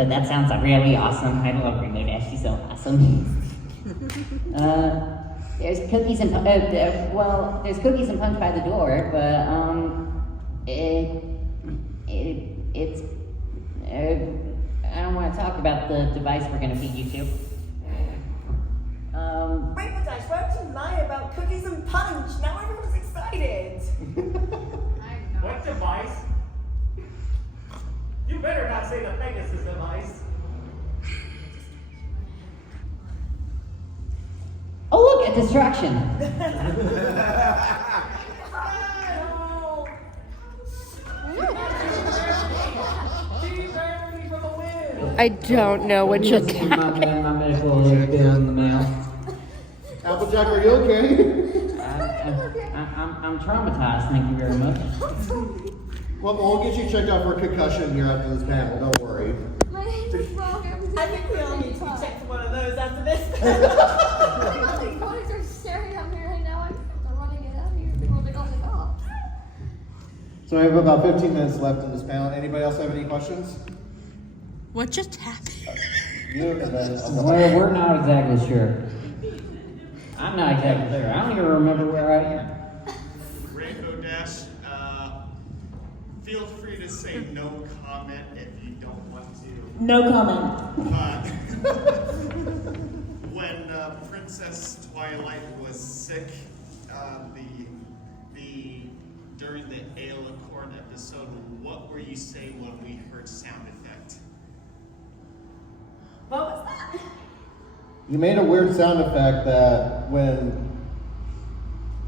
but that sounds really awesome. I love Rainbow Dash. She's so awesome. There's cookies and there's cookies and punch by the door, but it's I don't want to talk about the device we're gonna feed you to. Rainbow Dash, why don't you lie about cookies and punch? Now everyone's excited. What device? You better not say the Pegasus device. Oh look, a distraction. I don't know what just happened. My medical bill in the mail. Applejack, are you okay? I'm traumatized, thank you very much. Well, we'll get you checked out for a concussion here after this panel, don't worry. My name is wrong. I think we all need to be checked for one of those after this. The police are staring at me right now. I'm running it out here before they call the cops. So we have about 15 minutes left in this panel. Anybody else have any questions? What just happened? You and then Well, we're not exactly sure. I'm not exactly sure. I don't even remember where I am. Rainbow Dash, feel free to say no comment if you don't want to. No comment. When Princess Twilight was sick, during the Ale Accord episode, what were you saying when we heard sound effect? What was that? you made a weird sound effect that when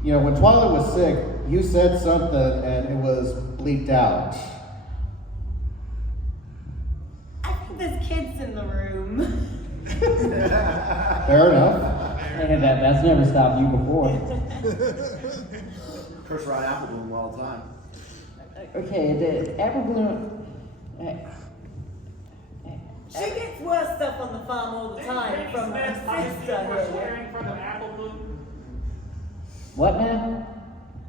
Twilight was sick, you said something and it was bleeped out. I think there's kids in the room. Fair enough. Hey, that's never stopped you before. Curse Rod Apple Bloom all the time. Okay, the apple bloom. She gets worse stuff on the farm all the time from her sister for here. swearing from the apple bloom? What now?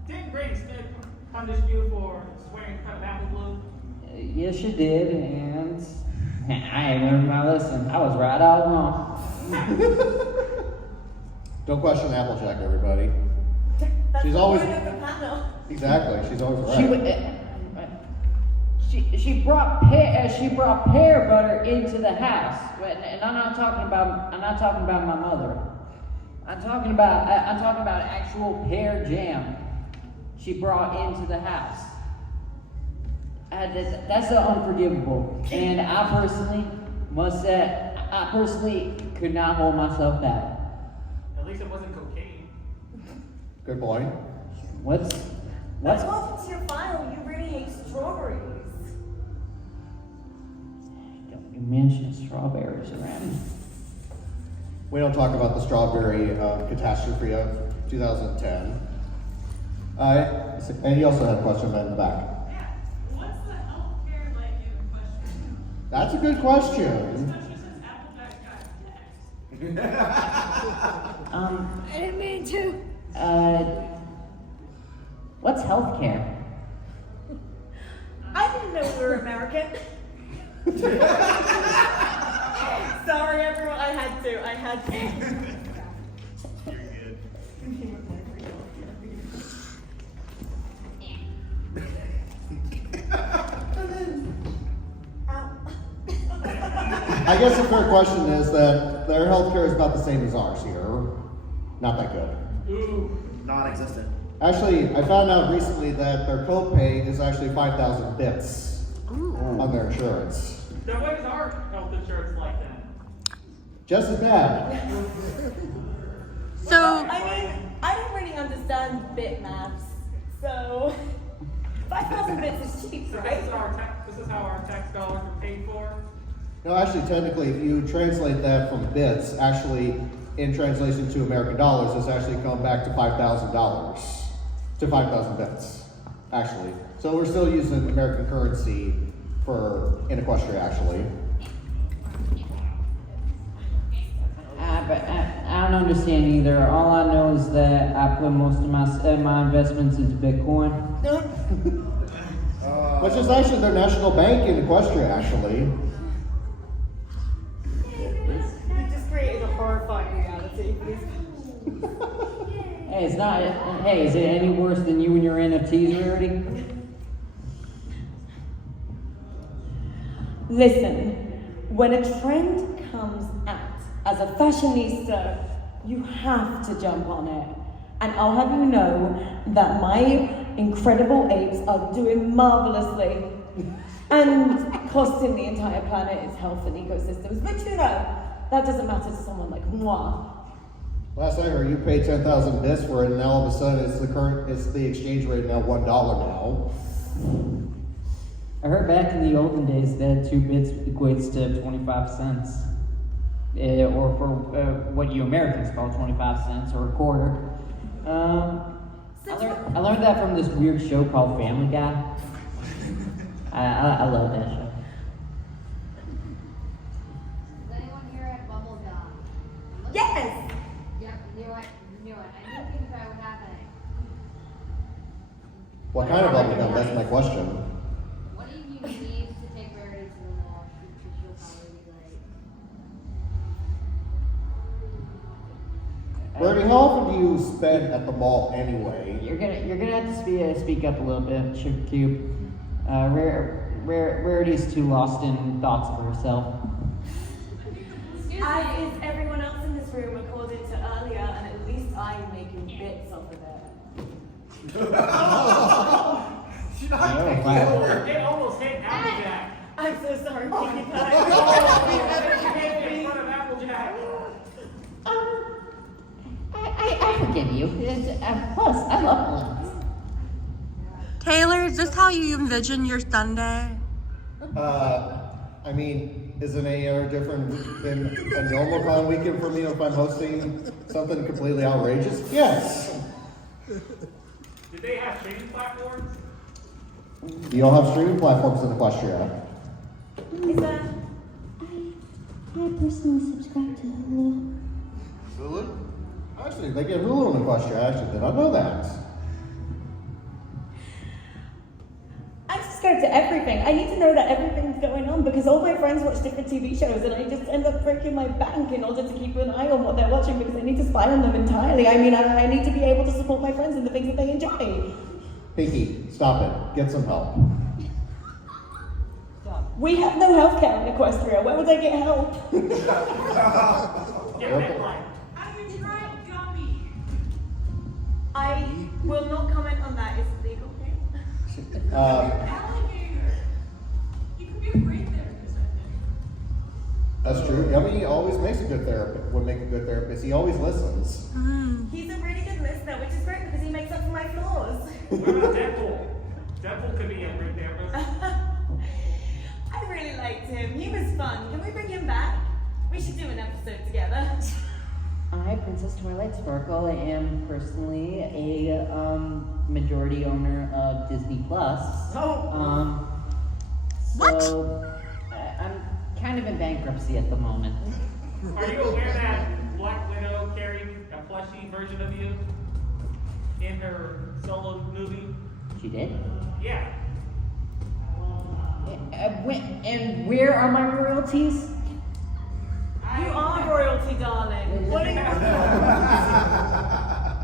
Didn't Brady Smith punish you for swearing in front of apple bloom? Yes, you did, and I ain't learned my lesson. I was right all along. Don't question Applejack, everybody. That's She's the always- point of the panel. Exactly, she's always right. She brought pear butter into the house, and I'm not talking about my mother. I'm talking about actual pear jam. She brought into the house. That's unforgivable, and I personally must say I personally could not hold myself back. At least it wasn't cocaine. Good point. What's Welcome to your file. You really hate strawberries. Don't you mention strawberries around me. We don't talk about the strawberry catastrophe of 2010. And you also had a question in the back. Yeah. What's the healthcare like in question? That's a good question. Especially since Applejack got taxed. I didn't mean to. What's healthcare? I didn't know we were American. Sorry, everyone. I had to. You're good. I guess the fair question is that their healthcare is about the same as ours here. Not that good. Ooh. Non-existent. Actually, I found out recently that their copay is actually 5,000 bits on their insurance. Then what is our health insurance like then? Just as bad. So, I mean, I don't really understand bit maths, so 5,000 bits is cheap, So right? this is how our tax dollars are paid for? No, actually, technically, if you translate that from bits, actually, in translation to American dollars, it's actually come back to $5,000. To 5,000 bits, actually. So we're still using American currency in Equestria, actually. But I don't understand either. All I know is that I put most of my investments into Bitcoin. Which is actually their national bank in Equestria, actually. Plushie for these. Hey, it's not. Hey, is it any worse than you and your NFTs, Rarity? Listen, when a trend comes out, as a fashionista, you have to jump on it. And I'll have you know that my incredible apes are doing marvelously and costing the entire planet its health and ecosystems. But you know, that doesn't matter to someone like moi. Last I heard, you paid 10,000 bits for it, and now all of a sudden it's the exchange rate now $1 now. I heard back in the olden days that 2 bits equates to 25 cents. Or for what you Americans call 25 cents or a quarter. I learned that from this weird show called Family Guy. I love that show. Is anyone here at Bubblegum? Yes! Yep, knew it. I knew things that were happening. What kind of bubblegum? That's my question. What do you need to take Rarity to the mall? She'll probably be late. Bernie, how often do you spend at the mall anyway? You're gonna have to speak up a little bit, Sugar Cube. Rarity's too lost in thoughts of herself. As is everyone else in this room, according to earlier, and at least I'm making bits off of it. It almost hit Applejack. I'm so sorry, Pinkie Pie. In front of Applejack. I forgive you. Plus, I love balloons. Taylor, is this how you envision your Sunday? I mean, isn't any other different than a normal con weekend for me if I'm hosting something completely outrageous? Yes. Did they have streaming platforms? Do y'all have streaming platforms in Equestria? Is that? I personally subscribe to Hulu. Hulu? Actually, they get Hulu in Equestria. I actually did not know that. I subscribe to everything. I need to know that everything's going on because all my friends watch different TV shows and I just end up breaking my bank in order to keep an eye on what they're watching because I need to spy on them entirely. I mean, I need to be able to support my friends in the things that they enjoy. Pinky, stop it. Get some help. We have no healthcare in Equestria. Where would I get help? Get that right. Have you tried gummy? I will not comment on that. It's legal. Alligator. You could be a great therapist, I think. That's true. Yummy always makes a good therapist. Would make a good therapist. He always listens. He's a really good listener, which is great because he makes up for my flaws. What about Deadpool? Deadpool could be a great therapist. I really liked him. He was fun. Can we bring him back? We should do an episode together. I, Princess Twilight Sparkle, am personally a majority owner of Disney Plus. Oh. So I'm kind of in bankruptcy at the moment. Are you aware that Black Widow carried a plushie version of you in her solo movie? She did? Yeah. And where are my royalties? You are royalty, darling. What are you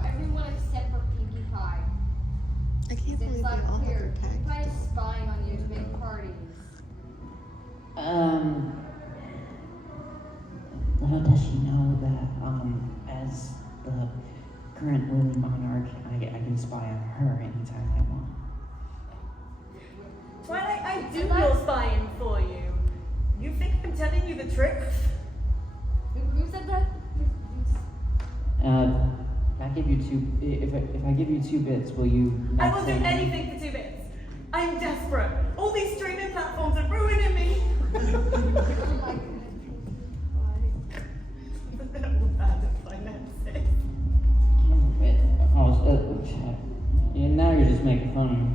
Everyone except for Pinkie Pie. I can't It's believe we not all have clear. her Pinkie tag. Pie is spying on you to make parties. Little does she know that, as the current ruling monarch, I can spy on her anytime I want. Twilight, I do your spying for you. You think I'm telling you the truth? Who said that? If I give you if I give you 2 bits, will you I not will do say anything for 2 bits. I'm desperate. All these streaming platforms are ruining me. And now you're just making fun of me.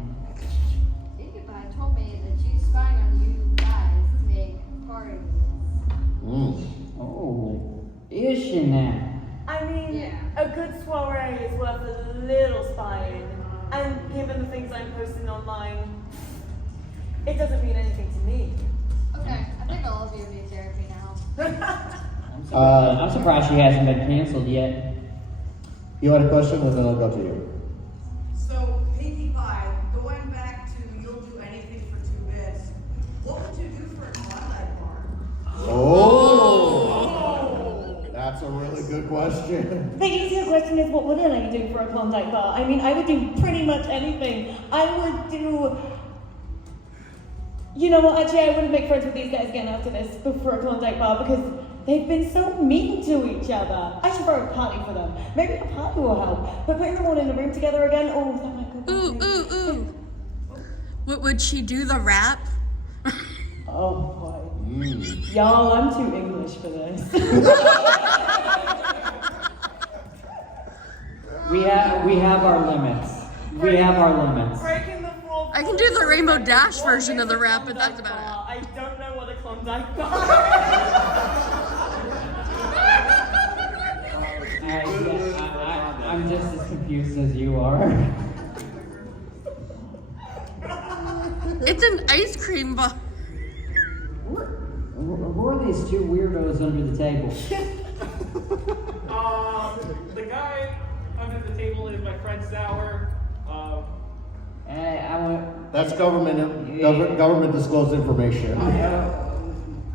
Pinkie Pie told me that she's spying on you guys to make parties. Oh, is she now? I mean, Yeah. a good soiree is worth a little spying. And given the things I'm posting online, it doesn't mean anything to me. Okay, I think all of you need therapy now. I'm surprised she hasn't been canceled yet. You had a question, and then I'll go to you. So, Pinkie Pie, going back to you'll do anything for 2 bits, what would you do for a Klondike bar? Oh! That's a really good question. The easier question is, what wouldn't I do for a Klondike bar? I mean, I would do pretty much anything. I would do... You know what, actually, I wouldn't make friends with these guys again after this for a Klondike bar because they've been so mean to each other. I should throw a party for them. Maybe a party will help. But putting them all in a room together again, oh, that might go Ooh. Would she do the rap? Oh, boy. Y'all, I'm too English for this. We have our limits. We have our limits. Breaking the fourth I can do the Rainbow Dash version of the rap, but that's about it. I don't know what a Klondike bar I'm just as confused as you are. It's an ice cream bar. Who are these two weirdos under the table? The guy under the table is my friend Sour. That's government disclosed information.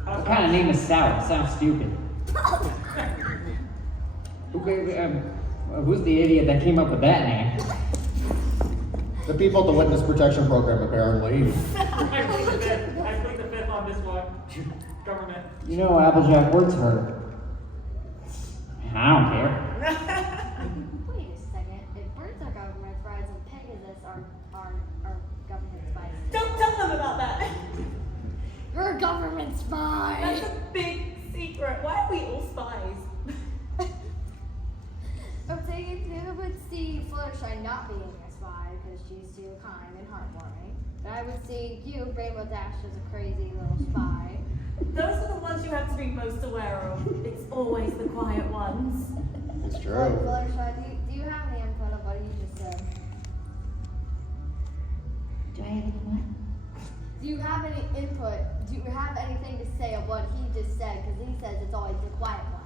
What kind of name is Sour? It sounds stupid. Who's the idiot that came up with that name? The people at the Witness Protection Program, apparently. I plead the fifth on this one. Government. You know, Applejack, words hurt. I don't care. Wait a second. If birds are government spies and Pegasus are government spies. Don't tell them about that. You're a government spy. That's a big secret. Why are we all spies? I'm saying who would see Fluttershy not being a spy because she's too kind and heartwarming. But I would see you, Rainbow Dash, as a crazy little spy. Those are the ones you have to be most aware of. It's always the quiet ones. It's true. Fluttershy, do you have any input on what you just said? Do I have any what? Do you have any input? Do you have anything to say of what he just said? Because he says it's always the quiet ones.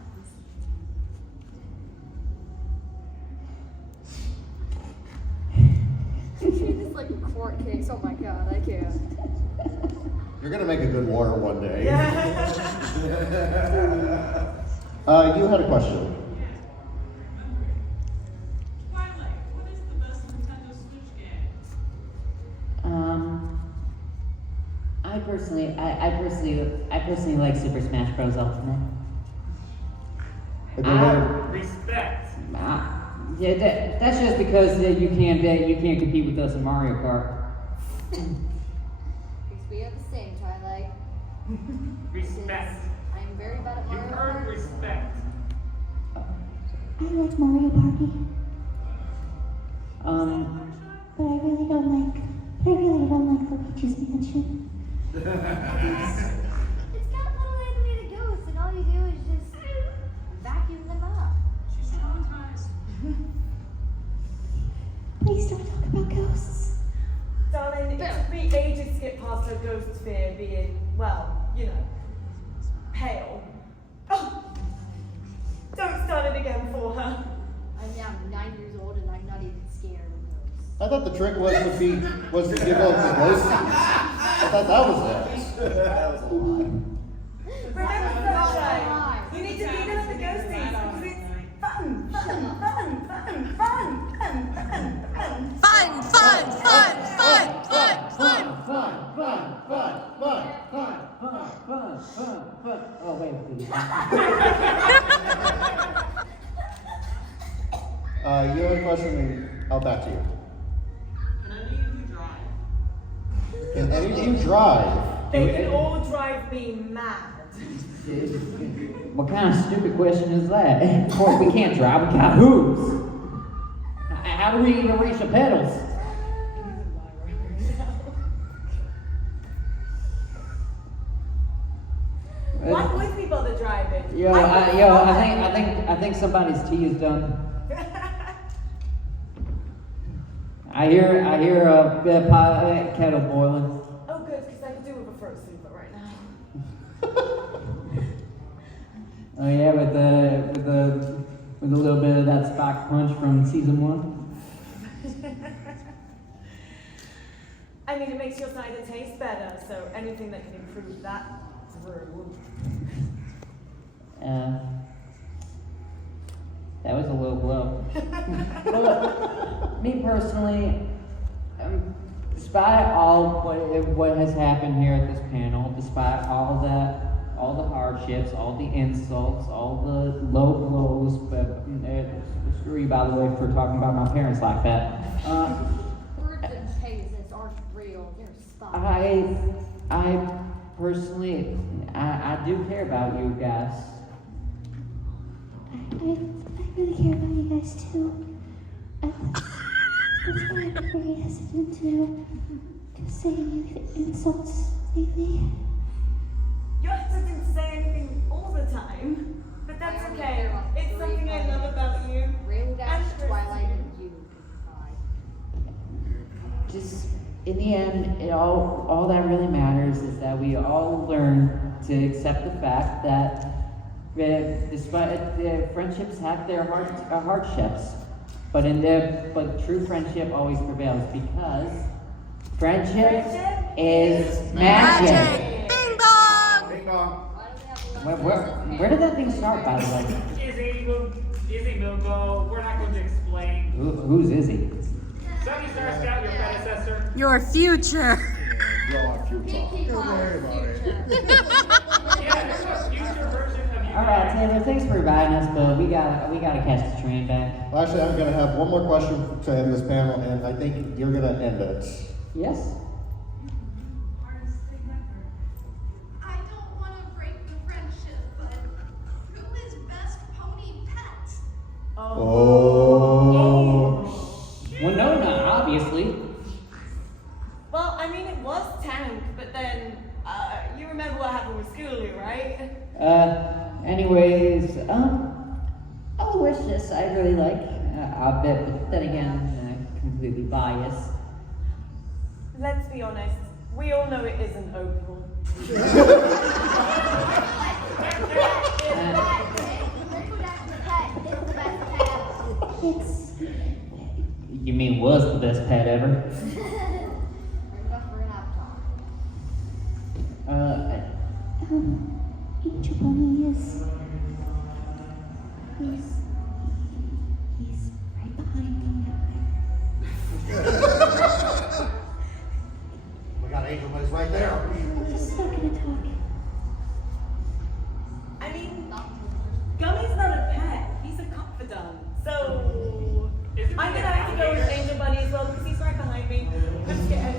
Treat this like a court case. Oh my god, I can't. You're gonna make a good warrior one day. You had a question. Twilight, what is the best Nintendo Switch game? I personally like Super Smash Bros. Ultimate. Respect. Yeah, that's just because you can't compete with us in Mario Kart. Because we are the same, Twilight. Respect. I am very bad at You Mario earn Kart. respect. I liked Mario Party, but I really don't like Luigi's Mansion. It's got little animated ghosts, and all you do is just vacuum them up. She's traumatized. Please don't talk about ghosts. Darling, it took me ages to get past her ghost fear being, well, you know, pale. Oh, don't start it again for her. I'm now 9 years old, and I'm not even scared of ghosts. I thought the trick was to give up the ghosties. I thought that was it. Remember, Fluttershy, Fine. you need to be there with the ghosties because it's fun. Oh, wait. You have a question? I'll back to you. Can any of you drive? Can any of you drive? They can all drive me mad. What kind of stupid question is that? Of course, we can't drive. We got hooves. How do we even reach the pedals? Why would we bother driving? I think somebody's tea is done. I hear a kettle boiling. Oh, good, because I could do with a fruit soup right now. Oh yeah, with a little bit of that spike punch from season 1. I mean, it makes your cider taste better, so anything that can improve that through. That was a low blow. Well, me personally, despite all what has happened here at this panel, despite all the hardships, all the insults, all the low blows, but screw you, by the way, for talking about my parents like that. Birds and cases aren't real. They're stuff. I personally, I do care about you guys. I really care about you guys too. That's why I'm very hesitant to say any insults lately. You're hesitant to say anything all the time, but that's okay. It's something I love about you. Rainbow Dash, And Twilight, and you. Just in the end, all that really matters is that we all learn to accept the fact that despite friendships have their hardships, but true friendship always prevails because friendship is magic. Ding dong! Ding dong. Where did that thing start, by the way? Izzy Moonbow, we're not going to explain. Who's Izzy? Sunny Star Scout, your predecessor. Your future. Pinkie Pie, future. Yeah, there's a future version of you. All right, Taylor, thanks for inviting us, but we gotta catch the train back. Well, actually, I'm gonna have one more question to end this panel, and I think you're gonna end it. Yes. I don't want to break the friendship, but who is best pony pet? Winona, obviously. Well, I mean, it was Tank, but then, you remember what happened with Schooloo, right? Anyways, Aloysius, I really like. I bet, but then again, completely biased. Let's be honest, we all know it isn't Opal. Rainbow Dash the pet is the best pet ever. It's You mean was the best pet ever? We're gonna have to talk. Angel Bunny is he's right behind me. We got Angel Bunny's right there. I'm just not gonna talk. I mean, Gummy's not a pet, he's a confidant. So, I'm gonna have to go with Angel Bunny as well because he's right behind me. I'm scared.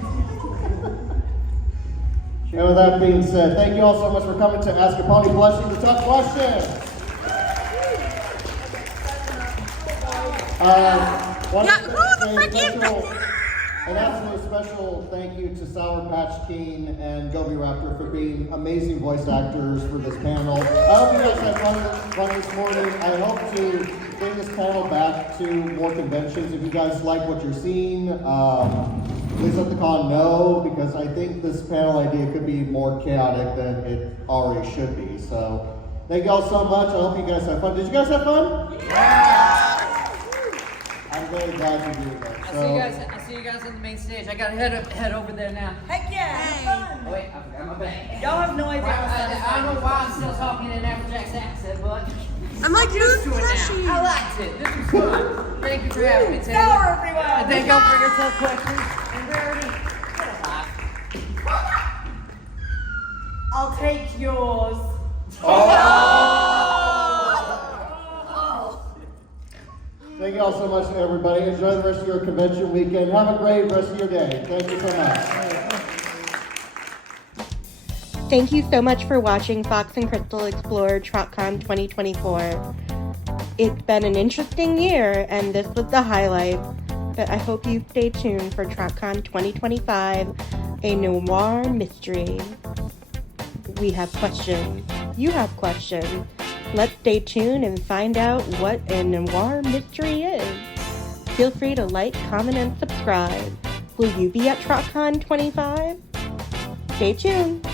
And with that being said, thank you all so much for coming to Ask a Pony Plushie, the tough question. An absolute special thank you to Sour Patch Keen and Gobi Raptor for being amazing voice actors for this panel. I hope you guys had fun this morning. I hope to bring this panel back to more conventions. If you guys like what you're seeing, please let the con know, because I think this panel idea could be more chaotic than it already should be. So thank you all so much. I hope you guys have fun. Did you guys have fun? Yeah! I'm very glad you did that. I see you guys on the main stage. I gotta head over there now. Heck yeah, have fun. Oh, wait, I forgot my bag. Y'all have no idea what's I don't know why I'm still talking in Applejack's accent, but I'm like, who's to it now. Plushie? I liked it. This was fun. Thank you for having me, Taylor. Sour, everyone. And thank y'all for your tough questions. And Rarity, get us high. I'll take yours. Thank you all so much, everybody. Enjoy the rest of your convention weekend. Have a great rest of your day. Thank you so much. Thank you so much for watching Phauxe and Krystal explore TrotCon 2024. It's been an interesting year, and this was the highlight, but I hope you stay tuned for TrotCon 2025, a noir mystery. We have questions. You have questions. Let's stay tuned and find out what a noir mystery is. Feel free to like, comment, and subscribe. Will you be at TrotCon 25? Stay tuned.